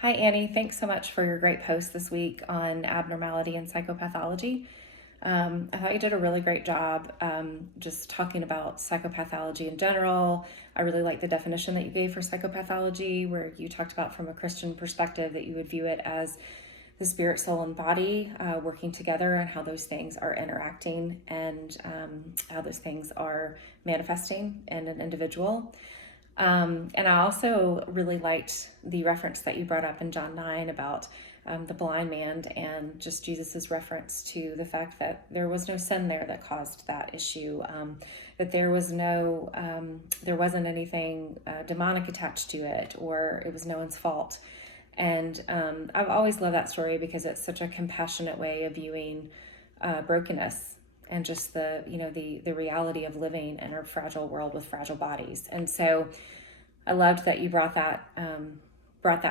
Hi, Annie. Thanks so much for your great post this week on abnormality and psychopathology. I thought you did a really great job just talking about psychopathology in general. I really like the definition that you gave for psychopathology, where you talked about from a Christian perspective that you would view it as the spirit, soul, and body working together, and how those things are interacting, and how those things are manifesting in an individual. And I also really liked the reference that you brought up in John 9 about the blind man, and just Jesus's reference to the fact that there was no sin there that caused that issue, that there wasn't anything demonic attached to it, or it was no one's fault. And I've always loved that story because it's such a compassionate way of viewing brokenness, and just the reality of living in a fragile world with fragile bodies. And so I loved that you brought that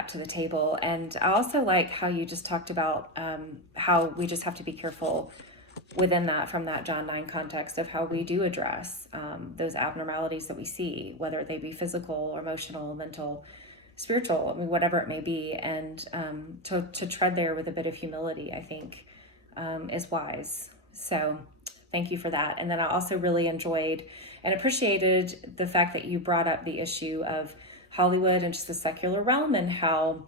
to the table. And I also like how you just talked about how we just have to be careful within that, from that John 9 context, of how we do address those abnormalities that we see, whether they be physical or emotional, mental, spiritual, I mean, whatever it may be. And to tread there with a bit of humility, I think, is wise. So thank you for that. And then I also really enjoyed and appreciated the fact that you brought up the issue of Hollywood and just the secular realm, and how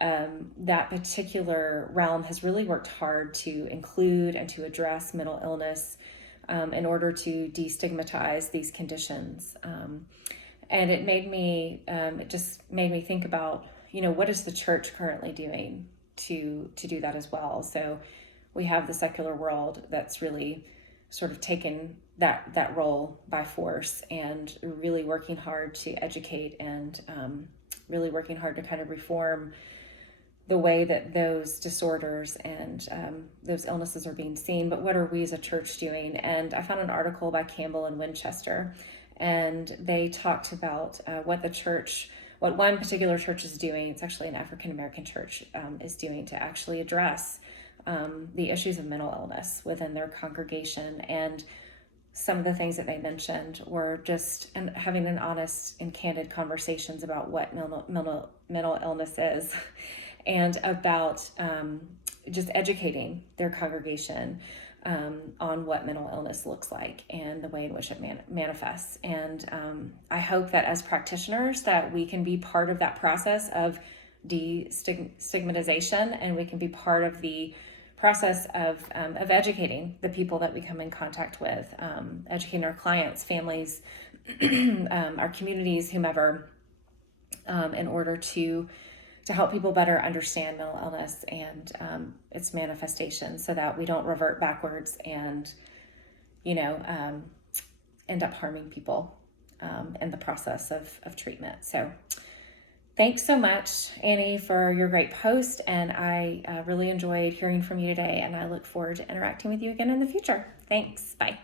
that particular realm has really worked hard to include and to address mental illness in order to destigmatize these conditions. And it just made me think about, what is the church currently doing to do that as well? So we have the secular world that's really sort of taken that role by force, and really working hard to educate, and really working hard to kind of reform the way that those disorders and those illnesses are being seen. But what are we as a church doing? And I found an article by Campbell and Winchester, and they talked about what one particular church is doing. It's actually an African-American church, is doing to actually address the issues of mental illness within their congregation. And some of the things that they mentioned were just having an honest and candid conversations about what mental illness is, and about just educating their congregation on what mental illness looks like and the way in which it manifests. And I hope that as practitioners that we can be part of that process of destigmatization, and we can be part of the process of educating the people that we come in contact with, educating our clients, families, our communities, whomever, in order to help people better understand mental illness and its manifestations, so that we don't revert backwards and, end up harming people in the process of treatment. So thanks so much, Annie, for your great post. And I really enjoyed hearing from you today, and I look forward to interacting with you again in the future. Thanks. Bye.